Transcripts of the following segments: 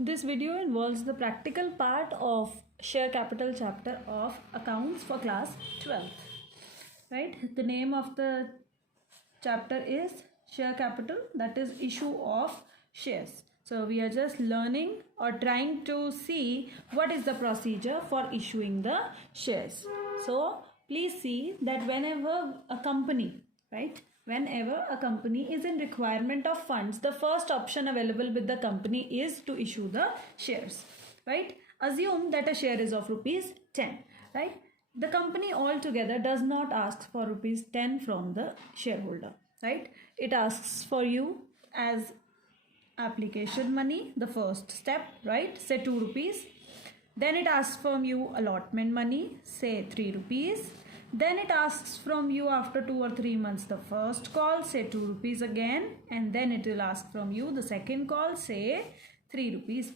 This video involves the practical part of share capital chapter of accounts for class 12th. Right? The name of the chapter is share capital, that is issue of shares. So we are just learning or trying to see what is the procedure for issuing the shares. So please see that whenever a company, right? Whenever a company is in requirement of funds, the first option available with the company is to issue the shares, right? Assume that a share is of rupees 10, right? The company altogether does not ask for rupees 10 from the shareholder, right? It asks for you as application money, the first step, right? Say 2 rupees. Then it asks from you allotment money, say 3 rupees. Then it asks from you after 2 or 3 months the first call, say 2 rupees again. And then it will ask from you the second call, say 3 rupees.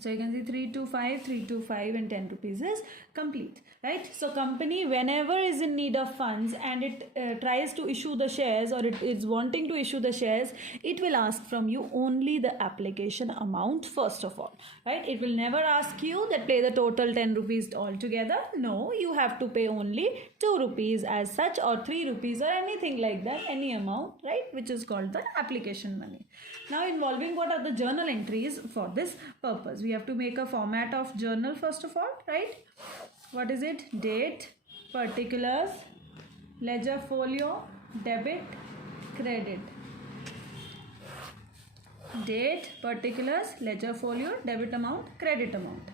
So you can see 325 and 10 rupees is complete, right? So company whenever is in need of funds and it tries to issue the shares, or it is wanting to issue the shares, it will ask from you only the application amount first of all, right? It will never ask you that pay the total 10 rupees altogether. No, you have to pay only 2 rupees as such, or 3 rupees, or anything like that, any amount, right, which is called the application money. Now involving what are the journal entries for this purpose. We have to make a format of journal first of all, right? What is it? Date, particulars, ledger folio, debit, credit. Date, particulars, ledger folio, debit amount, credit amount,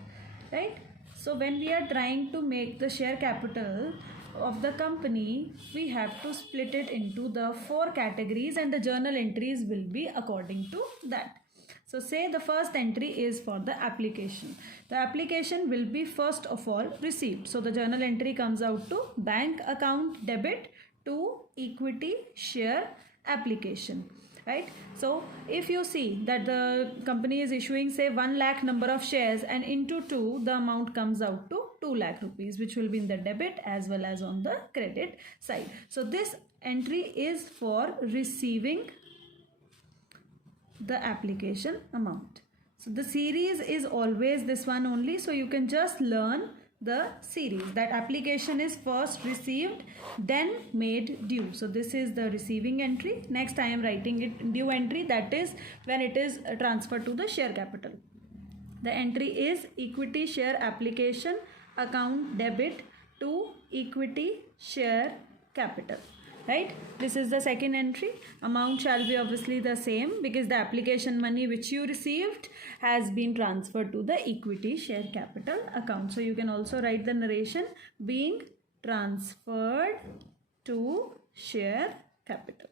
right? So when we are trying to make the share capital of the company, we have to split it into the 4 categories, and the journal entries will be according to that. So say the first entry is for the application. The application will be first of all received. So the journal entry comes out to bank account debit to equity share application, right? So if you see that the company is issuing say 1 lakh number of shares, and into 2 the amount comes out to 2 lakh rupees, which will be in the debit as well as on the credit side. So this entry is for receiving the application amount. So the series is always this one only, so you can just learn the series. That application is first received, then made due. So this is the receiving entry. Next I am writing it due entry, that is when it is transferred to the share capital. The entry is equity share application account debit to equity share capital, right? This is the second entry. Amount shall be obviously the same because the application money which you received has been transferred to the equity share capital account. So you can also write the narration being transferred to share capital,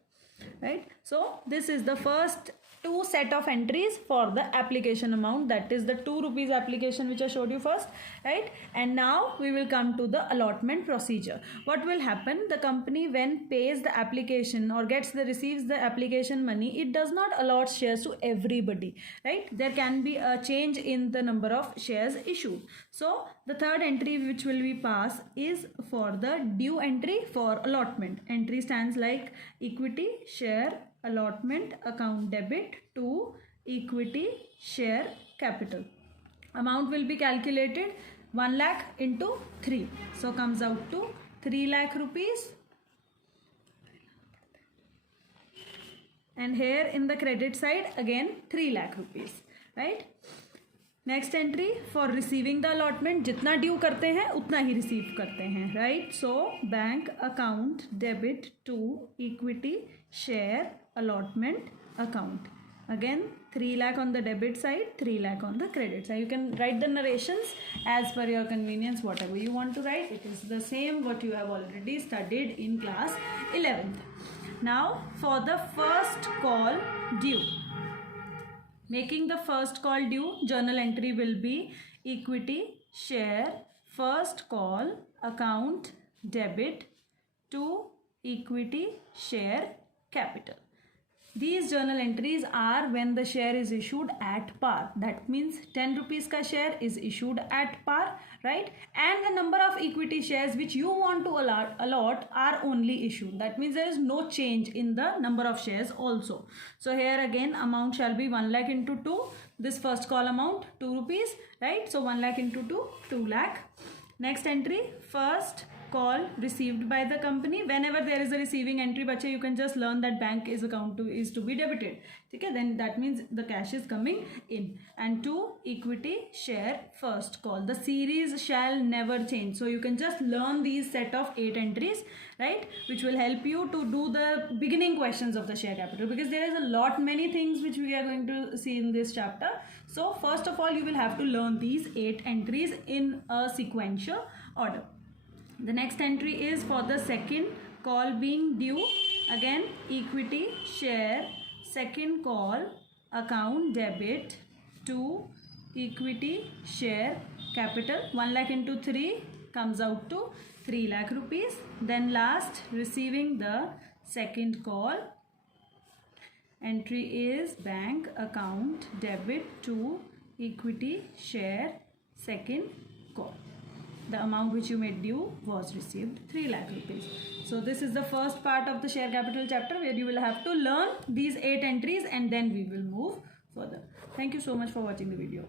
right? So this is the first 2 set of entries for the application amount, that is the 2 rupees application which I showed you first, right? And now we will come to the allotment procedure. What will happen? The company when pays the application or receives the application money, it does not allot shares to everybody, right? There can be a change in the number of shares issued. So the third entry which will be passed is for the due entry for allotment. Entry stands like equity share allotment account debit to equity share capital. Amount will be calculated 1 lakh into 3. So comes out to 3 lakh rupees. And here in the credit side again 3 lakh rupees, right? Next entry for receiving the allotment, जितना due करते हैं उतना ही receive करते हैं, right? So bank account debit to equity share allotment account. Again 3 lakh on the debit side, 3 lakh on the credit side. You can write the narrations as per your convenience, whatever you want to write. It is the same what you have already studied in class 11th. Now for the first call due, making the first call due, journal entry will be equity share first call account debit to equity share capital. These journal entries are when the share is issued at par. That means 10 rupees ka share is issued at par, right? And the number of equity shares which you want to allot are only issued. That means there is no change in the number of shares also. So here again amount shall be 1 lakh into 2. this first call amount 2 rupees, right? So 1 lakh into 2, 2 lakh. Next entry, first call received by the company. Whenever there is a receiving entry, bacha, you can just learn that bank is to be debited. Okay, then that means the cash is coming in. And 2, equity share first call. The series shall never change. So you can just learn these set of 8 entries, right, which will help you to do the beginning questions of the share capital, because there is a lot many things which we are going to see in this chapter. So first of all, you will have to learn these 8 entries in a sequential order. The next entry is for the second call being due. Again, equity share second call account debit to equity share capital. 1 lakh into 3 comes out to 3 lakh rupees. Then last, receiving the second call, entry is bank account debit to equity share second call. The amount which you made due was received 3 lakh rupees. So this is the first part of the share capital chapter, where you will have to learn these 8 entries and then we will move further. Thank you so much for watching the video.